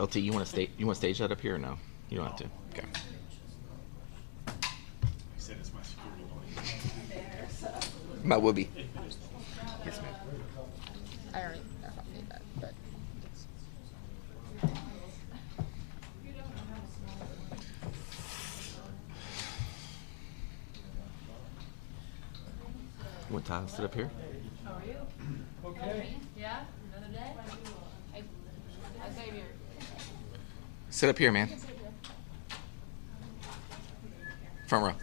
LT, you want to stage that up here or no? You don't have to. Okay. Said it's my security blanket. My would-be. Yes, ma'am. I don't even know how to do that, but You want Tyler to sit up here? How are you? Okay. Yeah? Another day? Hey, Xavier. Sit up here, man. Front row. You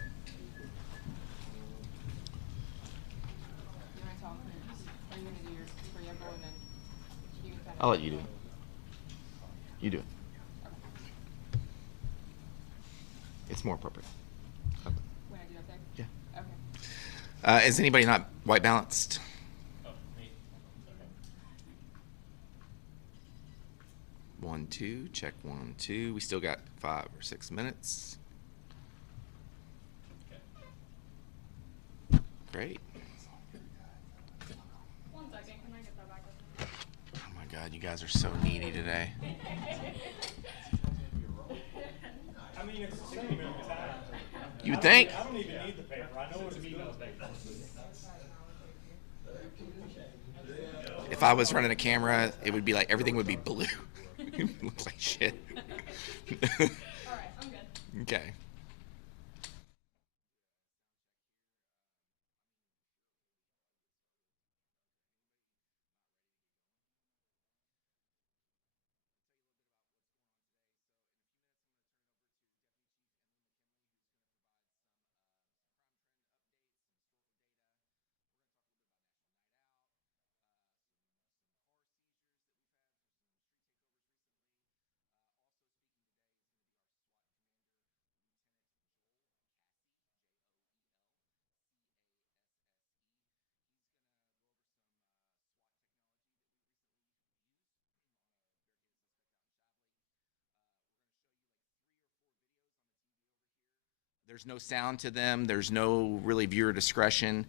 want to talk? Or are you going to do your preamble and then you can kind of... I'll let you do it. You do it. It's more appropriate. When I do up there? Yeah. Okay. Is anybody not white balanced? Oh, me. Okay. 1, 2, check 1, 2. We still got 5 or 6 minutes. Okay. Great. 1 second. Can I get that back up? Oh my God, you guys are so needy today. I mean, it's the same every time. You would think. I don't even need the paper. I know it's me no paper. If I was running a camera, it would be like everything would be blue. It looks like shit. All right, I'm good. Okay. There's no sound to them. There's no really viewer discretion.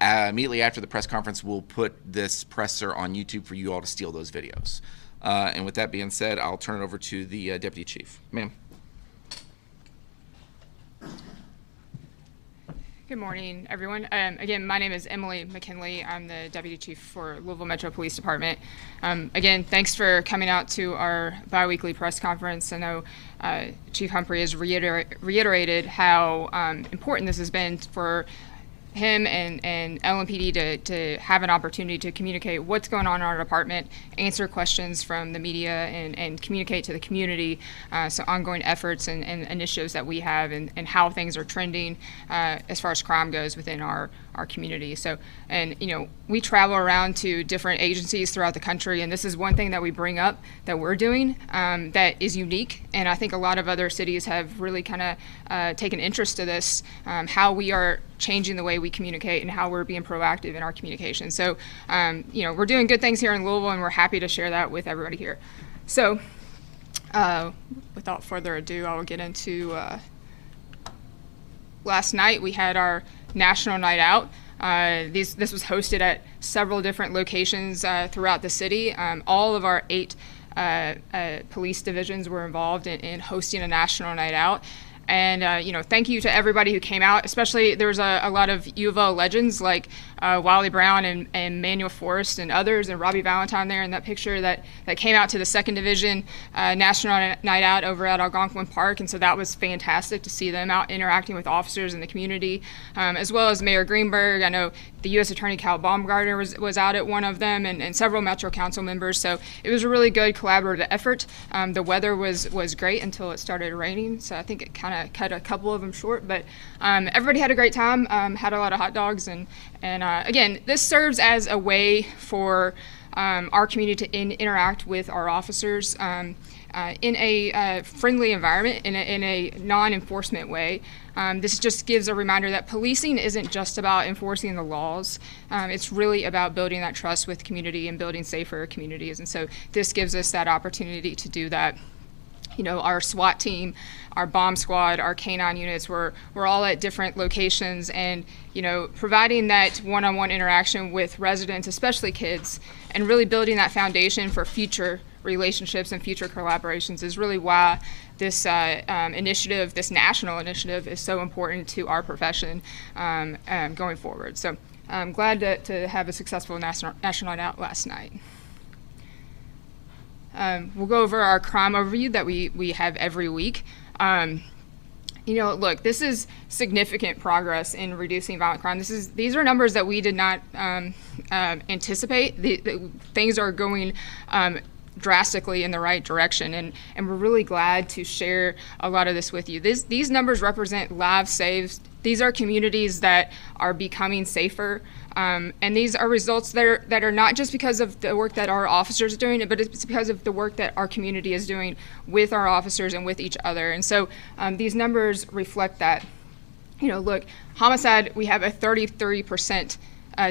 Immediately after the press conference, we'll put this presser on YouTube for you all to steal those videos. And with that being said, I'll turn it over to the Deputy Chief. Ma'am. good morning, everyone. Again, my name is Emily McKinley. I'm the Deputy Chief for Louisville Metro Police Department. Again, thanks for coming out to our biweekly press conference. I know Chief Humphrey has reiterated how important this has been for him and LMPD to have an opportunity to communicate what's going on in our department, answer questions from the media, and communicate to the community so ongoing efforts and initiatives that we have and how things are trending as far as crime goes within our community. So, and you know, we travel around to different agencies throughout the country, and this is one thing that we bring up that we're doing that is unique, and I think a lot of other cities have really kind of taken interest to this, how we are changing the way we communicate and how we're being proactive in our communication. So, you know, we're doing good things here in Louisville, and we're happy to share that with everybody here. So, without further ado, I will get into last night we had our National Night Out. This was hosted at several different locations throughout the city. All of our 8 police divisions were involved in hosting a National Night Out. And, you know, thank you to everybody who came out, especially there was a lot of U of L legends like Wally Brown and Manuel Forrest and others, and Robbie Valentine there in that picture that came out to the 2nd Division National Night Out over at Algonquin Park. And so that was fantastic to see them out interacting with officers in the community, as well as Mayor Greenberg. I know the U.S. Attorney Cal Baumgartner was out at one of them, and several Metro Council members. So it was a really good collaborative effort. The weather was great until it started raining, so I think it kind of cut a couple of them short. But everybody had a great time, had a lot of hot dogs, and again, this serves as a way for our community to interact with our officers in a friendly environment, in a non-enforcement way. This just gives a reminder that policing isn't just about enforcing the laws. It's really about building that trust with community and building safer communities. And so this gives us that opportunity to do that. You know, our SWAT team, our bomb squad, our K-9 units, we're all at different locations, and, you know, providing that one-on-one interaction with residents, especially kids, and really building that foundation for future relationships and future collaborations is really why this initiative, this national initiative, is so important to our profession going forward. So I'm glad to have a successful national night out last night. We'll go over our crime overview that we have every week. Look, this is significant progress in reducing violent crime. These are numbers that we did not anticipate. Things are going drastically in the right direction, and we're really glad to share a lot of this with you. These numbers represent lives saved. These are communities that are becoming safer. And these are results that are not just because of the work that our officers are doing, but it's because of the work that our community is doing with our officers and with each other. And so these numbers reflect that. Look, homicide, we have a 33%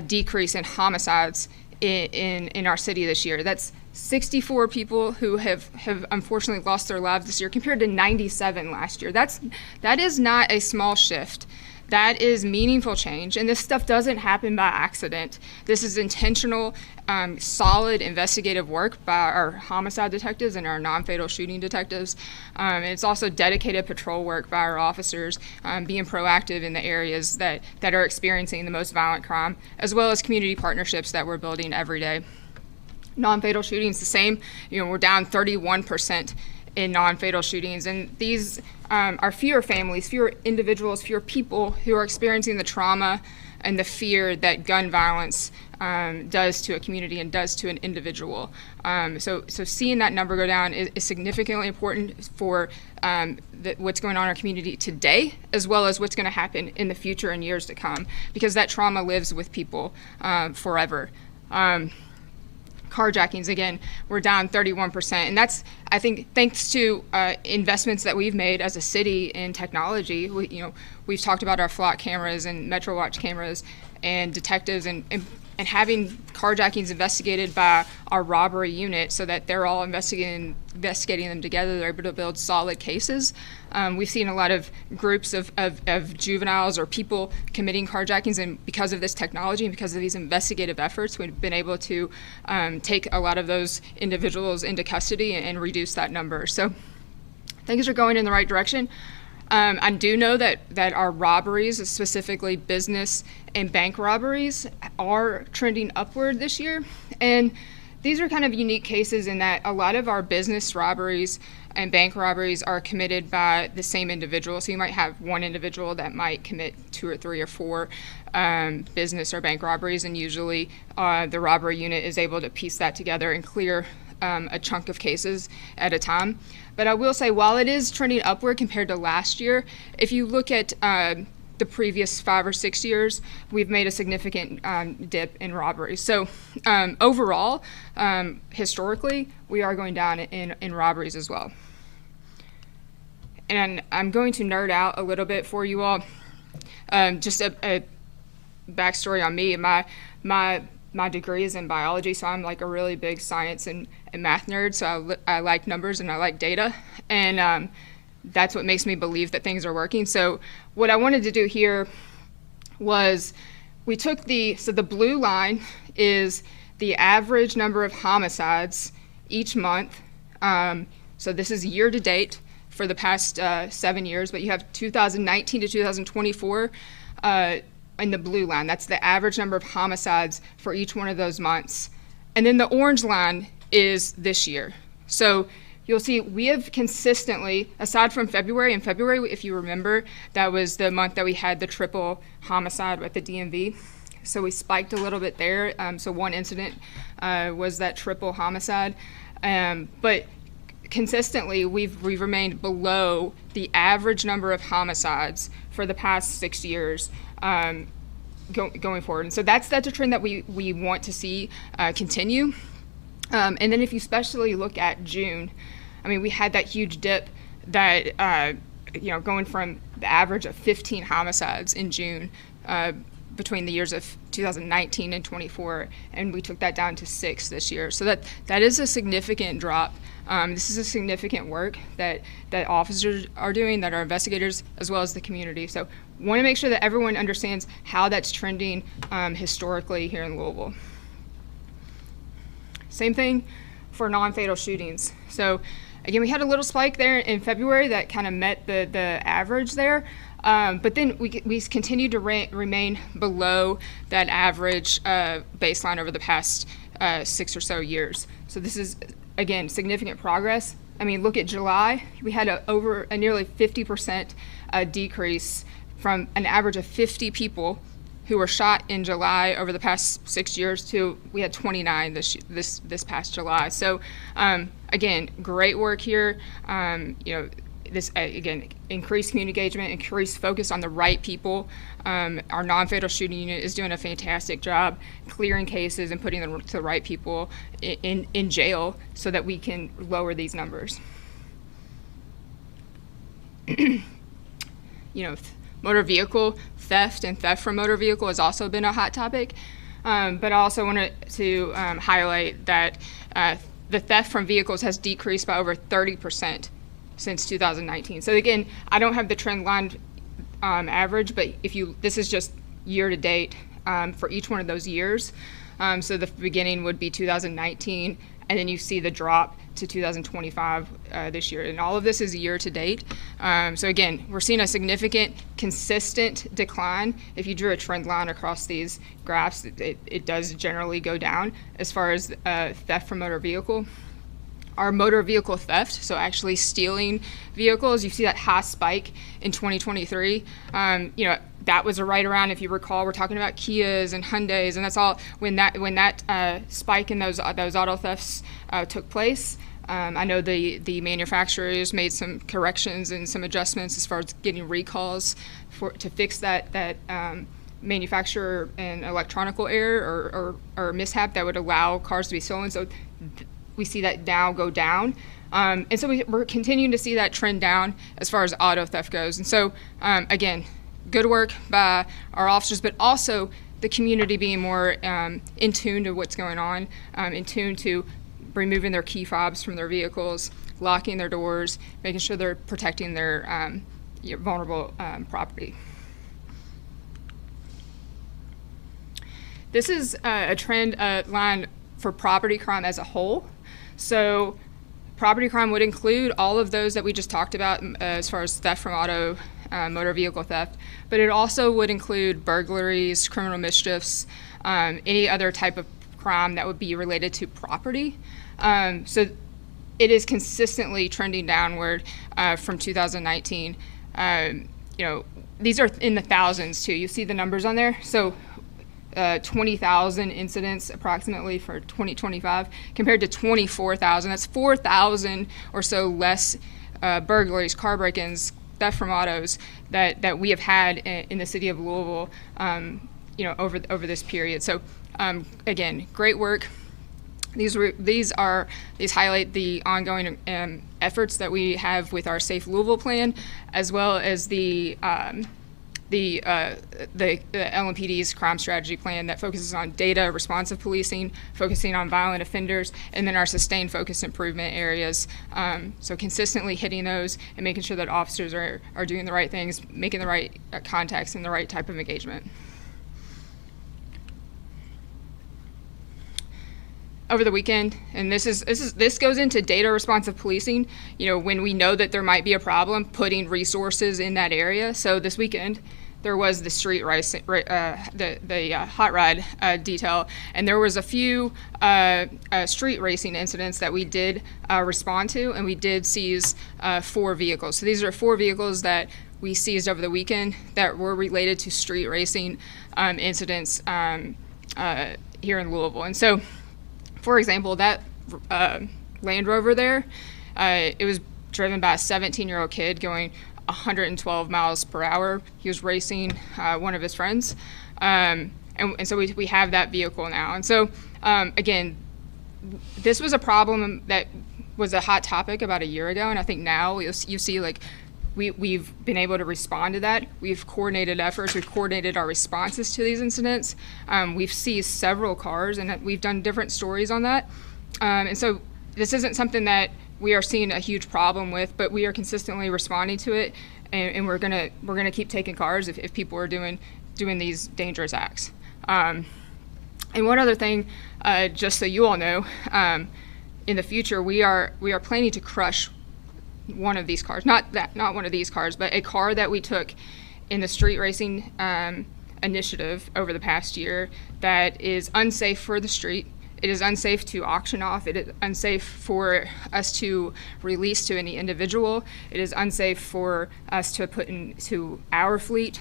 decrease in homicides in our city this year. That's 64 people who have unfortunately lost their lives this year compared to 97 last year. That is not a small shift. That is meaningful change, and this stuff doesn't happen by accident. This is intentional, solid investigative work by our homicide detectives and our non-fatal shooting detectives. It's also dedicated patrol work by our officers, being proactive in the areas that are experiencing the most violent crime, as well as community partnerships that we're building every day. Non-fatal shootings, the same. We're down 31% in non-fatal shootings, and these are fewer families, fewer individuals, fewer people who are experiencing the trauma and the fear that gun violence does to a community and does to an individual. So seeing that number go down is significantly important for what's going on in our community today, as well as what's going to happen in the future and years to come, because that trauma lives with people forever. Carjackings, again, we're down 31%, and that's, I think, thanks to investments that we've made as a city in technology. We've talked about our flock cameras and Metro Watch cameras and detectives and having carjackings investigated by our robbery unit so that they're all investigating them together. They're able to build solid cases. We've seen a lot of groups of juveniles or people committing carjackings, and because of this technology and because of these investigative efforts, we've been able to take a lot of those individuals into custody and reduce that number. So things are going in the right direction. I do know that our robberies, specifically business and bank robberies, are trending upward this year. And these are kind of unique cases in that a lot of our business robberies and bank robberies are committed by the same individual. So you might have one individual that might commit 2 or 3 or 4 business or bank robberies, and usually the robbery unit is able to piece that together and clear a chunk of cases at a time. But I will say, while it is trending upward compared to last year, if you look at the previous 5 or 6 years, we've made a significant dip in robberies. So overall, historically, we are going down in robberies as well. And I'm going to nerd out a little bit for you all. Just a backstory on me. My degree is in biology, so I'm like a really big science and math nerd, so I like numbers and I like data, and that's what makes me believe that things are working. So what I wanted to do here was we took the blue line is the average number of homicides each month. So this is year to date for the past 7 years, but you have 2019 to 2024 in the blue line. That's the average number of homicides for each one of those months. And then the orange line is this year. So you'll see we have consistently, aside from February, if you remember, that was the month that we had the triple homicide at the DMV. So we spiked a little bit there. So one incident was that triple homicide. But consistently, we've remained below the average number of homicides for the past 6 years. Going forward. And so that's a trend that we want to see continue. And then if you especially look at June, I mean, we had that huge dip that, going from the average of 15 homicides in June between the years of 2019 and 24, and we took that down to 6 this year. So that is a significant drop. This is a significant work that officers are doing, that our investigators, as well as the community. So want to make sure that everyone understands how that's trending historically here in Louisville. Same thing for non-fatal shootings. So again, we had a little spike there in February that kind of met the average there. But then we continue to remain below that average baseline over the past 6 or so years. So this is, again, significant progress. I mean, look at July. We had over a nearly 50% decrease from an average of 50 people who were shot in July over the past 6 years to we had 29 this past July. So again, great work here. This again, increased community engagement, increased focus on the right people. Our non-fatal shooting unit is doing a fantastic job clearing cases and putting them to the right people in jail so that we can lower these numbers. Motor vehicle theft and theft from motor vehicle has also been a hot topic. But I also wanted to highlight that the theft from vehicles has decreased by over 30% since 2019. So again, I don't have the trend line average, but this is just year to date for each one of those years. So the beginning would be 2019, and then you see the drop to 2025 this year. And all of this is year to date. So again, we're seeing a significant, consistent decline. If you drew a trend line across these graphs, it does generally go down as far as theft from motor vehicle. Our motor vehicle theft, so actually stealing vehicles, you see that high spike in 2023. That was right around, if you recall, we're talking about Kias and Hyundais, and that's all when that spike in those auto thefts took place. I know the manufacturers made some corrections and some adjustments as far as getting recalls to fix that manufacturer and electronical error or mishap that would allow cars to be stolen. So we see that now go down. And so we're continuing to see that trend down as far as auto theft goes. And so, again, good work by our officers, but also the community being more in tune to what's going on, in tune to removing their key fobs from their vehicles, locking their doors, making sure they're protecting their vulnerable property. This is a trend line for property crime as a whole. So property crime would include all of those that we just talked about as far as theft from motor vehicle theft, but it also would include burglaries, criminal mischiefs, any other type of crime that would be related to property. So it is consistently trending downward from 2019. These are in the thousands too. You see the numbers on there. So 20,000 incidents approximately for 2025 compared to 24,000. That's 4,000 or so less burglaries, car break-ins, theft from autos that we have had in the city of Louisville, over this period. So again, great work. These highlight the ongoing efforts that we have with our Safe Louisville plan, as well as the LMPD's crime strategy plan that focuses on data, responsive policing, focusing on violent offenders, and then our sustained focus improvement areas. So consistently hitting those and making sure that officers are doing the right things, making the right contacts and the right type of engagement. Over the weekend, and this goes into data responsive policing, when we know that there might be a problem, putting resources in that area. So this weekend there was the street race, the hot rod detail, and there was a few street racing incidents that we did respond to, and we did seize 4 vehicles. So these are 4 vehicles that we seized over the weekend that were related to street racing incidents here in Louisville. And so, for example, that Land Rover there, it was driven by a 17-year-old kid going 112 miles per hour. He was racing one of his friends. And so we have that vehicle now. And so, again, this was a problem that was a hot topic about a year ago. And I think now you see, like, we've been able to respond to that. We've coordinated efforts. We've coordinated our responses to these incidents. We've seized several cars, and we've done different stories on that. And so this isn't something that we are seeing a huge problem with, but we are consistently responding to it, and we're gonna keep taking cars if people are doing these dangerous acts. And one other thing, just so you all know, in the future, we are planning to crush one of these cars, not one of these cars, but a car that we took in the street racing initiative over the past year that is unsafe for the street. It is unsafe to auction off. It is unsafe for us to release to any individual. It is unsafe for us to put into our fleet.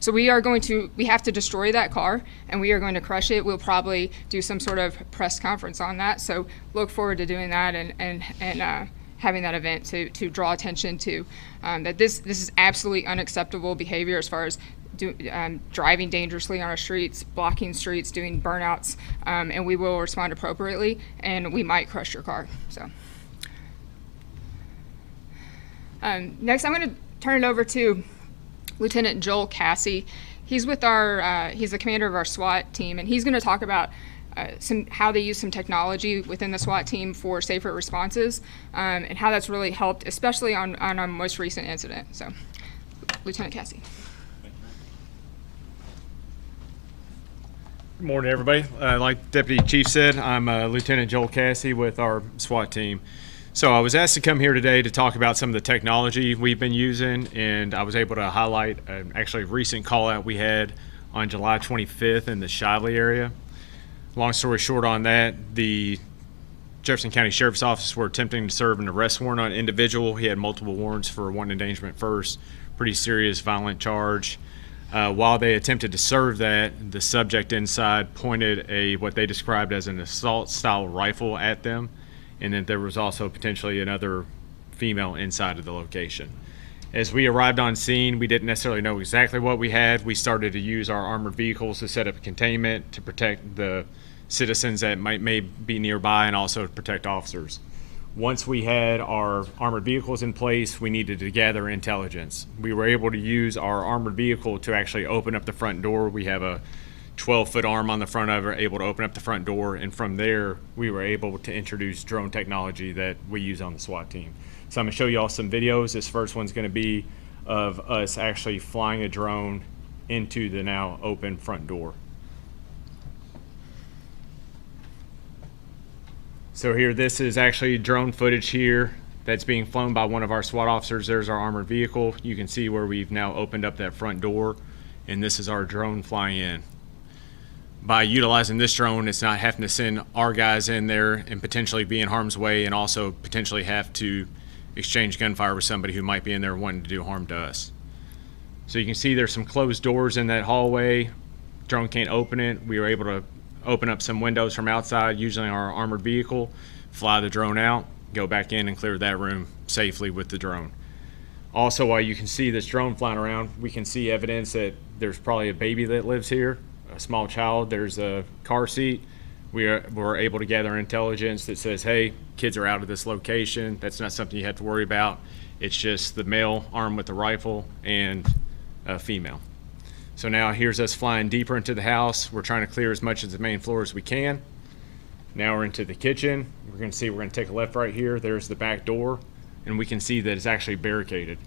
So we have to destroy that car, and we are going to crush it. We'll probably do some sort of press conference on that. So look forward to doing that and having that event to draw attention to that this is absolutely unacceptable behavior as far as driving dangerously on our streets, blocking streets, doing burnouts, and we will respond appropriately, and we might crush your car. So next, I'm going to turn it over to Lieutenant Joel Cassie. He's with he's the commander of our SWAT team, and he's going to talk about how they use some technology within the SWAT team for safer responses, and how that's really helped, especially on our most recent incident. So, Lieutenant Cassie. Good morning, everybody. Like Deputy Chief said, I'm Lieutenant Joel Cassie with our SWAT team. So I was asked to come here today to talk about some of the technology we've been using, and I was able to highlight actually a recent call out we had on July 25th in the Shively area. Long story short on that, the Jefferson County Sheriff's Office were attempting to serve an arrest warrant on an individual. He had multiple warrants for wanton endangerment first, pretty serious violent charge. While they attempted to serve that, the subject inside pointed what they described as an assault-style rifle at them, and then there was also potentially another female inside of the location. As we arrived on scene, we didn't necessarily know exactly what we had. We started to use our armored vehicles to set up containment to protect the citizens that may be nearby, and also to protect officers. Once we had our armored vehicles in place, we needed to gather intelligence. We were able to use our armored vehicle to actually open up the front door. We have a 12-foot arm on the front of it, able to open up the front door, and from there, we were able to introduce drone technology that we use on the SWAT team. So I'm gonna show you all some videos. This first one's gonna be of us actually flying a drone into the now open front door. So here, this is actually drone footage here that's being flown by one of our SWAT officers. There's our armored vehicle. You can see where we've now opened up that front door, and this is our drone flying in. By utilizing this drone, it's not having to send our guys in there and potentially be in harm's way, and also potentially have to exchange gunfire with somebody who might be in there wanting to do harm to us. So you can see there's some closed doors in that hallway. Drone can't open it. We were able to open up some windows from outside using our armored vehicle, fly the drone out, go back in and clear that room safely with the drone. Also, while you can see this drone flying around, we can see evidence that there's probably a baby that lives here, a small child. There's a car seat. We're able to gather intelligence that says, hey, kids are out of this location. That's not something you have to worry about. It's just the male armed with a rifle and a female. So now here's us flying deeper into the house. We're trying to clear as much of the main floor as we can. Now we're into the kitchen. We're going to take a left right here. There's the back door, and we can see that it's actually barricaded.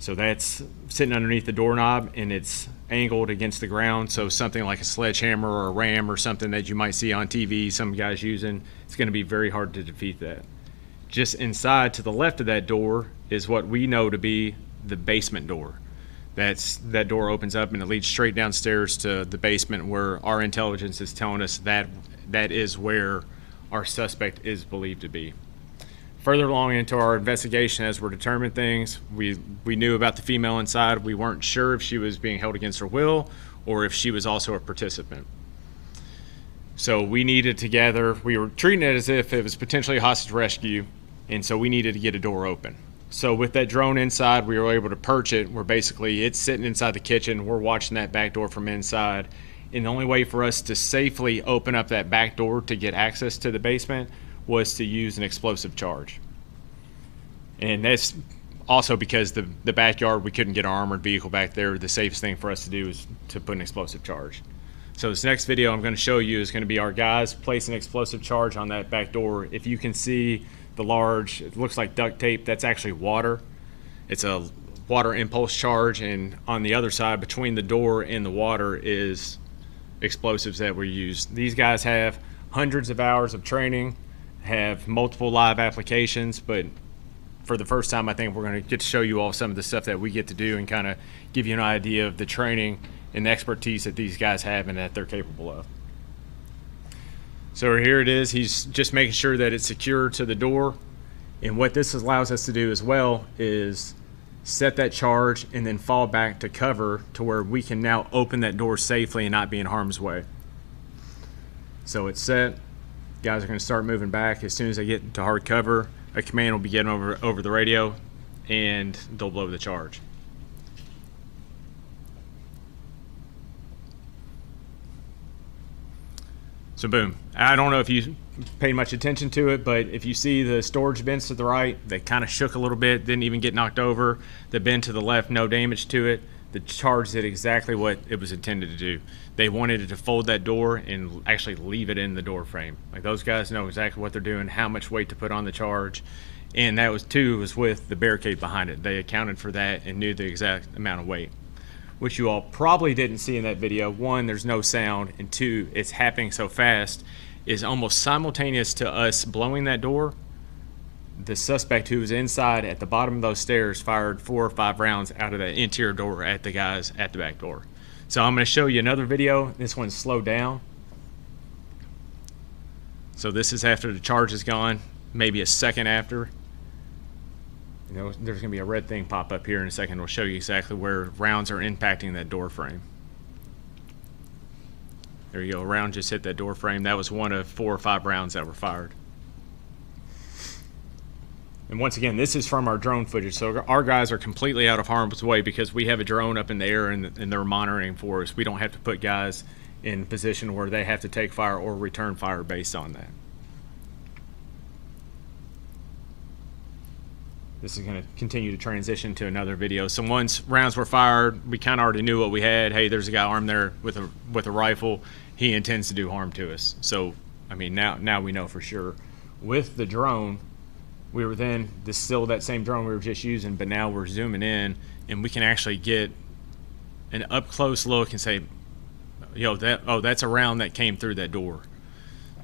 So that's sitting underneath the doorknob, and it's angled against the ground. So something like a sledgehammer or a ram or something that you might see on TV, some guys using, it's going to be very hard to defeat that. Just inside to the left of that door is what we know to be the basement door. That door opens up and it leads straight downstairs to the basement, where our intelligence is telling us that that is where our suspect is believed to be. Further along into our investigation, as we're determining things, we knew about the female inside. We weren't sure if she was being held against her will or if she was also a participant. So we needed to gather, we were treating it as if it was potentially a hostage rescue, and so we needed to get a door open. So with that drone inside, we were able to perch it, where basically it's sitting inside the kitchen. We're watching that back door from inside. And the only way for us to safely open up that back door to get access to the basement was to use an explosive charge. And that's also because the backyard, we couldn't get our armored vehicle back there. The safest thing for us to do is to put an explosive charge. So this next video I'm going to show you is going to be our guys placing an explosive charge on that back door. If you can see the large, it looks like duct tape, that's actually water. It's a water impulse charge, and on the other side between the door and the water is explosives that we use. These guys have hundreds of hours of training have multiple live applications, but for the first time, I think we're going to get to show you all some of the stuff that we get to do and kind of give you an idea of the training and the expertise that these guys have and that they're capable of. So here it is. He's just making sure that it's secure to the door. And what this allows us to do as well is set that charge and then fall back to cover to where we can now open that door safely and not be in harm's way. So it's set. Guys are going to start moving back. As soon as they get to hard cover, a command will be getting over the radio, and they'll blow the charge. So boom. I don't know if you paid much attention to it, but if you see the storage bins to the right, they kind of shook a little bit, didn't even get knocked over. The bin to the left, no damage to it. The charge did exactly what it was intended to do. They wanted it to fold that door and actually leave it in the door frame. Like, those guys know exactly what they're doing, how much weight to put on the charge. And that was with the barricade behind it. They accounted for that and knew the exact amount of weight, which you all probably didn't see in that video. One, there's no sound, and two, it's happening so fast. Is almost simultaneous to us blowing that door, the suspect who was inside at the bottom of those stairs fired 4 or 5 rounds out of that interior door at the guys at the back door. So I'm going to show you another video. This one's slowed down. So this is after the charge is gone, maybe a second after. You know, there's going to be a red thing pop up here in a second. We'll show you exactly where rounds are impacting that door frame. There you go. A round just hit that door frame. That was one of 4 or 5 rounds that were fired. And once again, this is from our drone footage. So our guys are completely out of harm's way because we have a drone up in the air and they're monitoring for us. We don't have to put guys in a position where they have to take fire or return fire based on that. This is going to continue to transition to another video. So once rounds were fired, we kind of already knew what we had. Hey, there's a guy armed there with a rifle. He intends to do harm to us. So, I mean, now we know for sure. With the drone, we were then, this is still that same drone we were just using, but now we're zooming in and we can actually get an up close look and say, yo, that's a round that came through that door.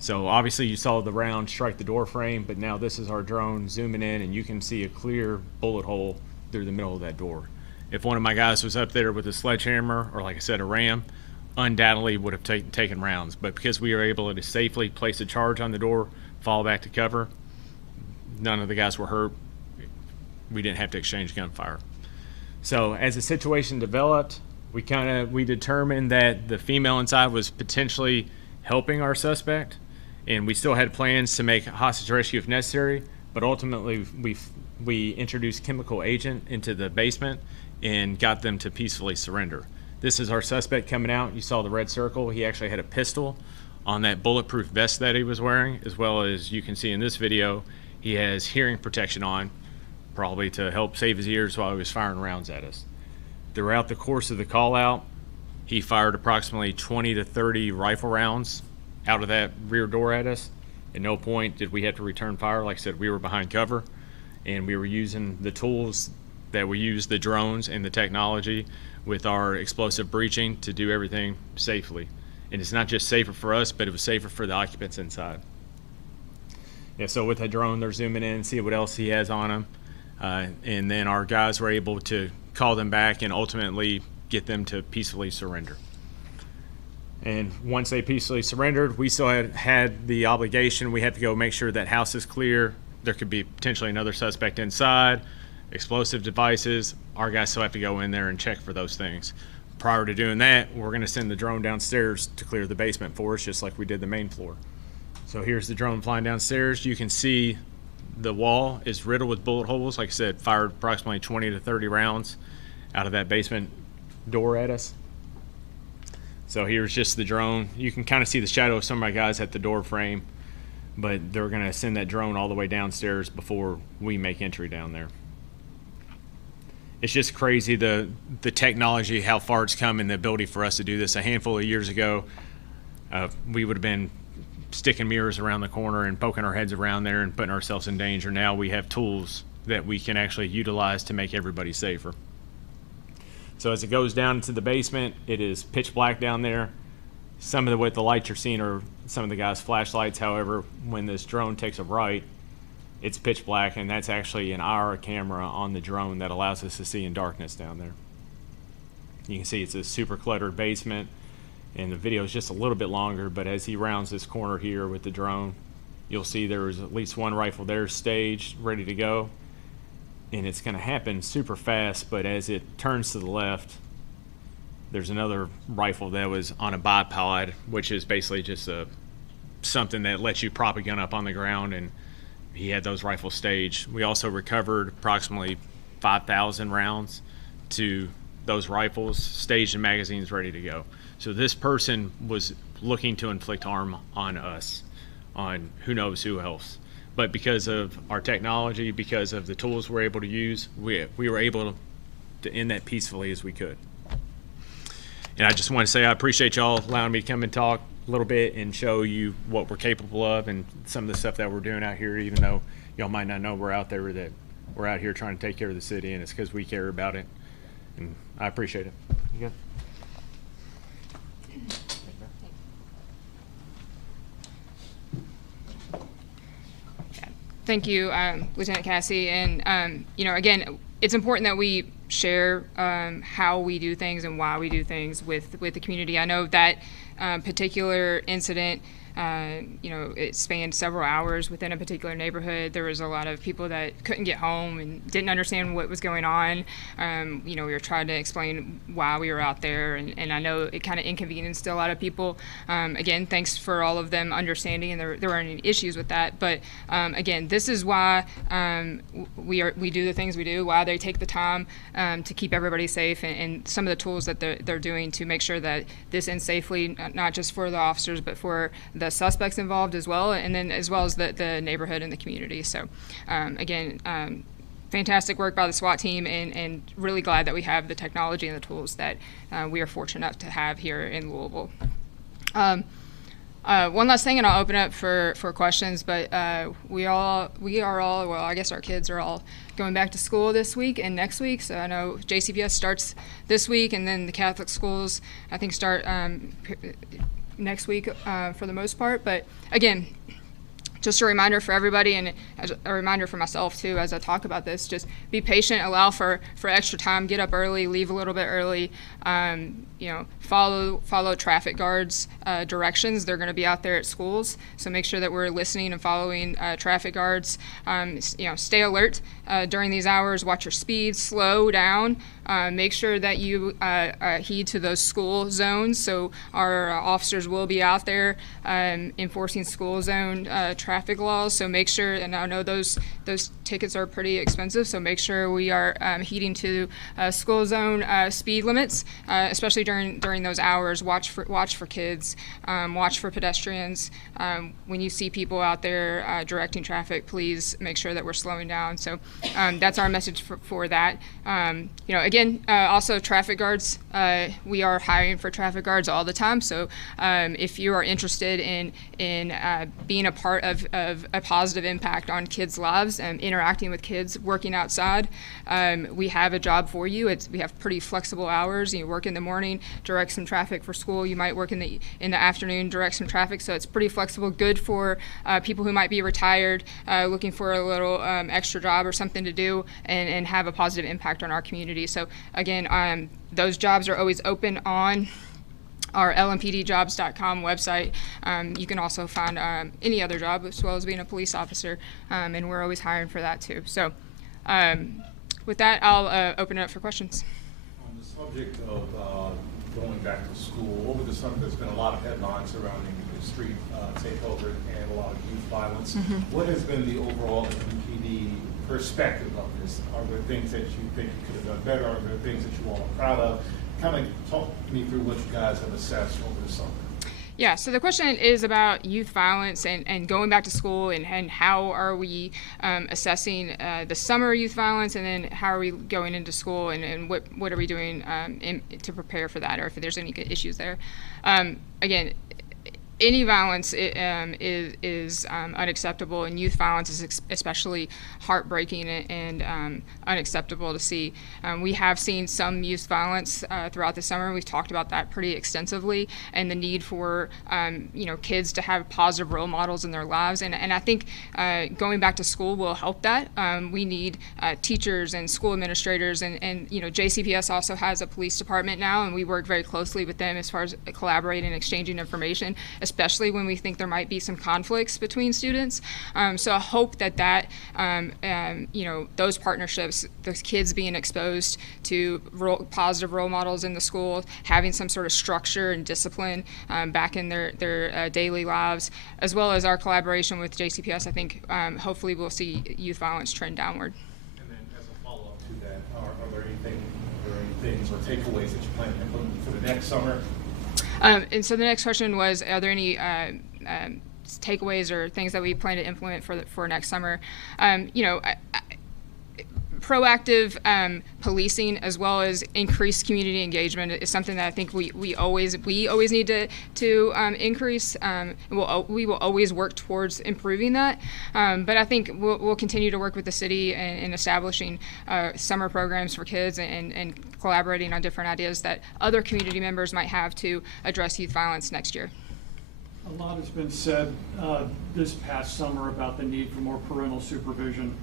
So obviously you saw the round strike the door frame, but now this is our drone zooming in and you can see a clear bullet hole through the middle of that door. If one of my guys was up there with a sledgehammer or, like I said, a ram, undoubtedly would have taken rounds. But because we were able to safely place a charge on the door, fall back to cover, none of the guys were hurt. We didn't have to exchange gunfire. So as the situation developed, we determined that the female inside was potentially helping our suspect, and we still had plans to make hostage rescue if necessary, but ultimately we introduced chemical agent into the basement and got them to peacefully surrender. This is our suspect coming out. You saw the red circle. He actually had a pistol on that bulletproof vest that he was wearing, as well as you can see in this video, he has hearing protection on, probably to help save his ears while he was firing rounds at us. Throughout the course of the call out, he fired approximately 20 to 30 rifle rounds out of that rear door at us. At no point did we have to return fire. Like I said, we were behind cover and we were using the tools that we use, the drones and the technology with our explosive breaching to do everything safely. And it's not just safer for us, but it was safer for the occupants inside. Yeah, so with that drone, they're zooming in and see what else he has on him. And then our guys were able to call them back and ultimately get them to peacefully surrender. And once they peacefully surrendered, we still had the obligation. We had to go make sure that house is clear. There could be potentially another suspect inside, explosive devices. Our guys still have to go in there and check for those things. Prior to doing that, we're going to send the drone downstairs to clear the basement for us, just like we did the main floor. So here's the drone flying downstairs. You can see the wall is riddled with bullet holes. Like I said, fired approximately 20 to 30 rounds out of that basement door at us. So here's just the drone. You can kind of see the shadow of some of my guys at the door frame, but they're going to send that drone all the way downstairs before we make entry down there. It's just crazy the technology, how far it's come, and the ability for us to do this. A handful of years ago, we would have been sticking mirrors around the corner and poking our heads around there and putting ourselves in danger. Now we have tools that we can actually utilize to make everybody safer. So as it goes down into the basement, it is pitch black down there. Some of what the lights you're seeing are some of the guys' flashlights. However, when this drone takes a right, it's pitch black, and that's actually an IR camera on the drone that allows us to see in darkness down there. You can see it's a super cluttered basement, and the video is just a little bit longer, but as he rounds this corner here with the drone, you'll see there was at least one rifle there staged, ready to go, and it's going to happen super fast, but as it turns to the left, there's another rifle that was on a bipod, which is basically just something that lets you prop a gun up on the ground, and he had those rifles staged. We also recovered approximately 5,000 rounds to those rifles, staged and magazines ready to go. So this person was looking to inflict harm on us, on who knows who else. But because of our technology, because of the tools we're able to use, we were able to end that peacefully as we could. And I just want to say I appreciate y'all allowing me to come and talk a little bit and show you what we're capable of and some of the stuff that we're doing out here, even though y'all might not know we're out there, that we're out here trying to take care of the city, and it's because we care about it. And I appreciate it. You good? Thank you, Lieutenant Cassie. And, again, it's important that we share how we do things and why we do things with the community. I know that particular incident, it spanned several hours within a particular neighborhood. There was a lot of people that couldn't get home and didn't understand what was going on. We were trying to explain why we were out there, and I know it kind of inconvenienced a lot of people. Again, thanks for all of them understanding, and there weren't any issues with that. But again, this is why we do the things we do, why they take the time to keep everybody safe, and some of the tools that they're doing to make sure that this ends safely, not just for the officers, but for the suspects involved as well, and then as well as the neighborhood and the community. So again, fantastic work by the SWAT team, and really glad that we have the technology and the tools that we are fortunate enough to have here in Louisville. One last thing, and I'll open up for questions, but we are all, well, I guess our kids are all going back to school this week and next week. So I know JCPS starts this week, and then the Catholic schools, I think, start next week for the most part. But again, just a reminder for everybody, and as a reminder for myself too, as I talk about this, just be patient, allow for extra time, get up early, leave a little bit early, follow traffic guards' directions. They're going to be out there at schools, so make sure that we're listening and following traffic guards. Stay alert during these hours, watch your speed, slow down, make sure that you heed to those school zones. So our officers will be out there enforcing school zone traffic laws, so make sure, and I know those tickets are pretty expensive, so make sure we are heeding to school zone speed limits, especially during those hours. Watch for kids, watch for pedestrians. When you see people out there directing traffic, please make sure that we're slowing down. So that's our message for that. Again, also traffic guards, we are hiring for traffic guards all the time, so if you are interested in being a part of a positive impact on kids' lives and interacting with kids, working outside, we have a job for you. We have pretty flexible hours. You work in the morning, direct some traffic for school. You might work in the afternoon, direct some traffic. So it's pretty flexible, good for people who might be retired, looking for a little extra job or something to do, and have a positive impact on our community. So again, those jobs are always open on our LMPDjobs.com website. You can also find any other job as well as being a police officer, and we're always hiring for that too. So with that, I'll open it up for questions. On the subject of going back to school, over the summer there's been a lot of headlines surrounding the street takeover and a lot of youth violence. Mm-hmm. What has been the overall LMPD perspective of this? Are there things that you think you could have done better? Are there things that you all are proud of? Kind of talk me through what you guys have assessed over the summer. Yeah, so the question is about youth violence and going back to school, and how are we assessing the summer youth violence, and then how are we going into school, and what are we doing to prepare for that, or if there's any issues there. Again, any violence is unacceptable, and youth violence is especially heartbreaking and unacceptable to see. We have seen some youth violence throughout the summer. We've talked about that pretty extensively, and the need for kids to have positive role models in their lives. And I think going back to school will help that. We need teachers and school administrators, and JCPS also has a police department now, and we work very closely with them as far as collaborating and exchanging information, especially when we think there might be some conflicts between students. So I hope that those partnerships, those kids being exposed to positive role models in the school, having some sort of structure and discipline back in their daily lives, as well as our collaboration with JCPS, I think hopefully we'll see youth violence trend downward. And then as a follow-up to that, are there any things or takeaways that you plan to implement for the next summer? And so the next question was, are there any takeaways or things that we plan to implement for next summer? Proactive policing as well as increased community engagement is something that I think we always need to increase. We will always work towards improving that, but I think we'll continue to work with the city in establishing summer programs for kids and collaborating on different ideas that other community members might have to address youth violence next year. A lot has been said this past summer about the need for more parental supervision.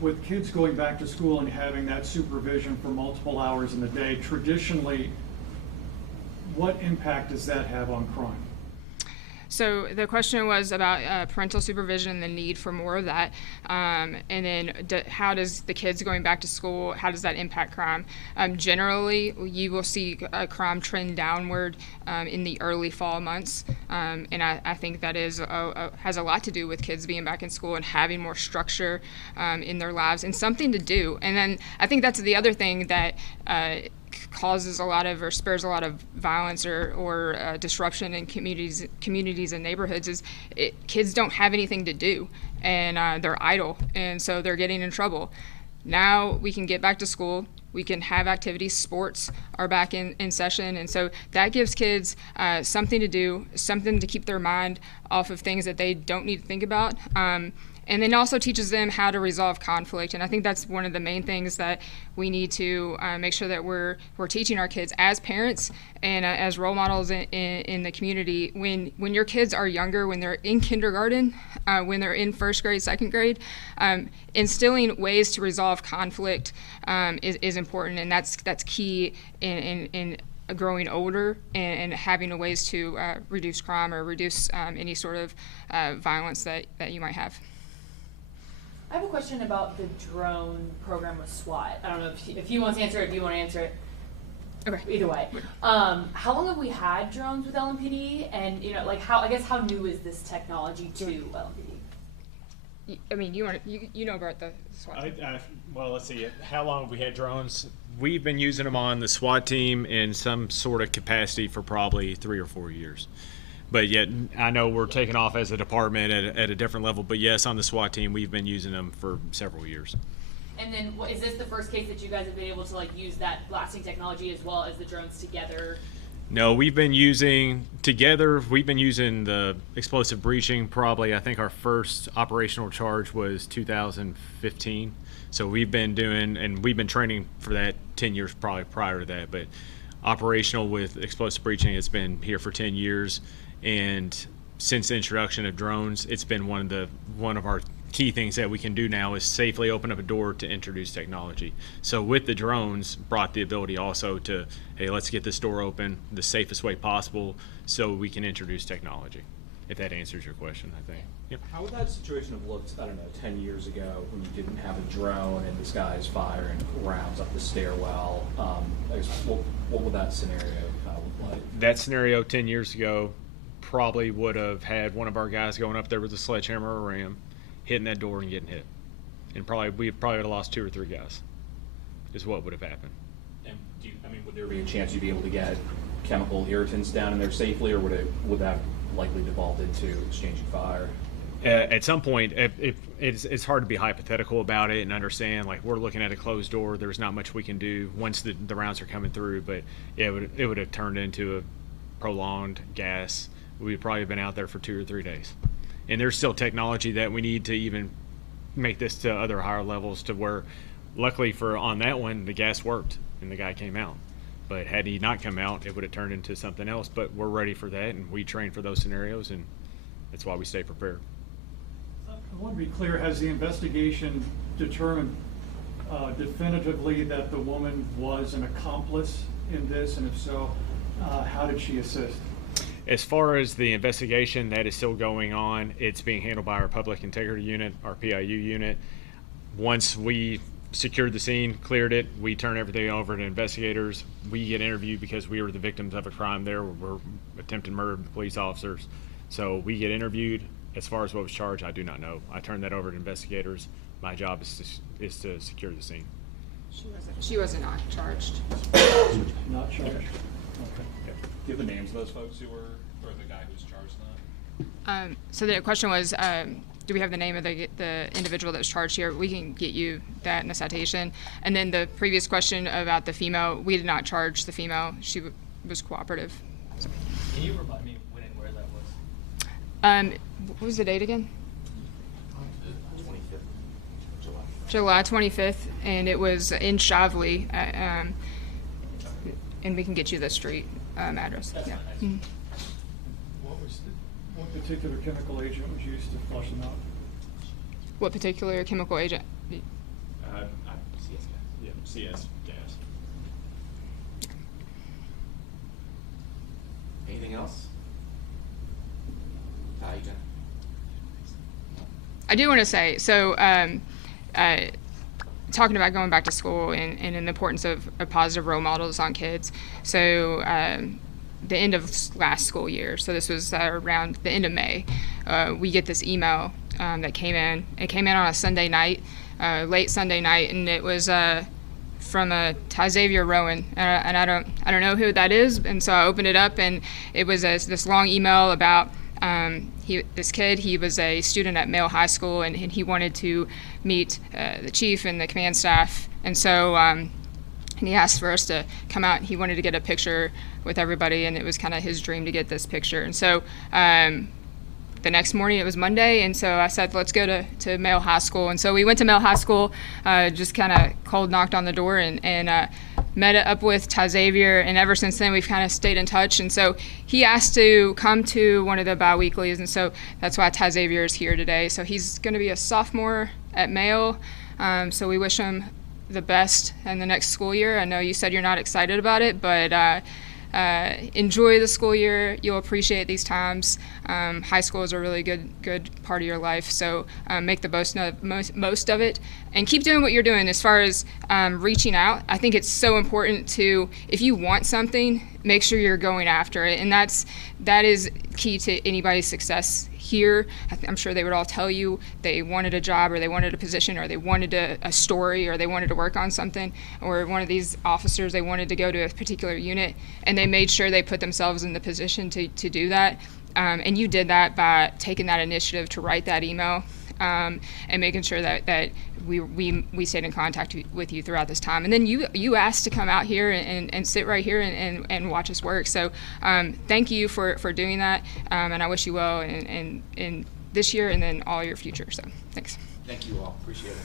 With kids going back to school and having that supervision for multiple hours in the day, traditionally, what impact does that have on crime? So the question was about parental supervision and the need for more of that, and then how does the kids going back to school, how does that impact crime? Generally, you will see a crime trend downward in the early fall months, and I think that has a lot to do with kids being back in school and having more structure in their lives and something to do. And then I think that's the other thing that causes a lot of or spurs a lot of violence or disruption in communities and neighborhoods is kids don't have anything to do, and they're idle, and so they're getting in trouble. Now we can get back to school, we can have activities, sports are back in session, and so that gives kids something to do, something to keep their mind off of things that they don't need to think about. And then also teaches them how to resolve conflict. And I think that's one of the main things that we need to make sure that we're teaching our kids as parents and as role models in the community. When your kids are younger, when they're in kindergarten, when they're in first grade, second grade, instilling ways to resolve conflict is important, and that's key in growing older and having ways to reduce crime or reduce any sort of violence that you might have. I have a question about the drone program with SWAT. I don't know if you want to answer it, if you want to answer it. Okay. Either way. How long have we had drones with LMPD? And how new is this technology to LMPD? I mean, you know about the SWAT. Well, let's see. How long have we had drones? We've been using them on the SWAT team in some sort of capacity for probably 3 or 4 years. But yet, I know we're taking off as a department at a different level. But yes, on the SWAT team, we've been using them for several years. And then, is this the first case that you guys have been able to use that blasting technology as well as the drones together? No, we've been using the explosive breaching. Probably, I think our first operational charge was 2015. So we've been training for that 10 years probably prior to that. But operational with explosive breaching, it's been here for 10 years. And since the introduction of drones, it's been one of our key things that we can do now is safely open up a door to introduce technology. So with the drones brought the ability also to, hey, let's get this door open the safest way possible so we can introduce technology. If that answers your question, I think. Yep. How would that situation have looked, 10 years ago when you didn't have a drone and this guy's firing rounds up the stairwell? What would that scenario look like? That scenario 10 years ago probably would have had one of our guys going up there with a sledgehammer or a ram, hitting that door and getting hit. And we probably would have lost 2 or 3 guys, is what would have happened. And would there be a chance you'd be able to get chemical irritants down in there safely, or would that likely devolve into exchanging fire? At some point, it's hard to be hypothetical about it and understand, we're looking at a closed door, there's not much we can do once the rounds are coming through, but it would have turned into a prolonged gas we'd probably have been out there for 2 or 3 days. And there's still technology that we need to even make this to other higher levels, to where, luckily for on that one, the gas worked and the guy came out. But had he not come out, it would have turned into something else. But we're ready for that, and we train for those scenarios, and that's why we stay prepared. I want to be clear, has the investigation determined definitively that the woman was an accomplice in this, and if so, how did she assist? As far as the investigation, that is still going on. It's being handled by our Public Integrity Unit, our PIU unit. Once we secured the scene, cleared it, we turn everything over to investigators. We get interviewed because we were the victims of a crime there. We're attempted murder of police officers. So we get interviewed. As far as what was charged, I do not know. I turn that over to investigators. My job is to secure the scene. She was not charged. Not charged? Okay. Do you have the names of those folks who were, or the guy who was charged in that? So the question was, do we have the name of the individual that was charged here? We can get you that in a citation. And then the previous question about the female, we did not charge the female. She was cooperative. So. Can you remind me when and where that was? What was the date again? July 25th, and it was in Shavli, and we can get you the street address. Yeah. Mm-hmm. What particular chemical agent was used to flush them out? What particular chemical agent? CS gas. Yeah, CS gas. Anything else? Jen? I do want to say, so talking about going back to school and the importance of positive role models on kids. So the end of last school year, so this was around the end of May, we get this email that came in. It came in on a Sunday night, late Sunday night, and it was from Ty Xavier Rowan, and I don't know who that is, and so I opened it up, and it was this long email about this kid. He was a student at Male High School, and he wanted to meet the chief and the command staff, and so and he asked for us to come out. He wanted to get a picture with everybody, and it was kind of his dream to get this picture. And so the next morning, it was Monday, and so I said, let's go to Male High School. And so we went to Male High School, just kind of cold knocked on the door, and met up with Ty Xavier, and ever since then we've kind of stayed in touch. And so he asked to come to one of the bi-weeklies, and so that's why Ty Xavier is here today. So he's going to be a sophomore at Male, so we wish him the best in the next school year. I know you said you're not excited about it, but enjoy the school year. You'll appreciate these times. High school is a really good part of your life, so make the most of it, and keep doing what you're doing as far as reaching out. I think it's so important to, if you want something, make sure you're going after it, and that is key to anybody's success here. I'm sure they would all tell you they wanted a job, or they wanted a position, or they wanted a story, or they wanted to work on something, or one of these officers, they wanted to go to a particular unit, and they made sure they put themselves in the position to do that. And you did that by taking that initiative to write that email, and making sure that we stayed in contact with you throughout this time. And then you asked to come out here and sit right here and watch us work. So thank you for doing that, and I wish you well in this year and then all your future. So thanks. Thank you all. Appreciate it.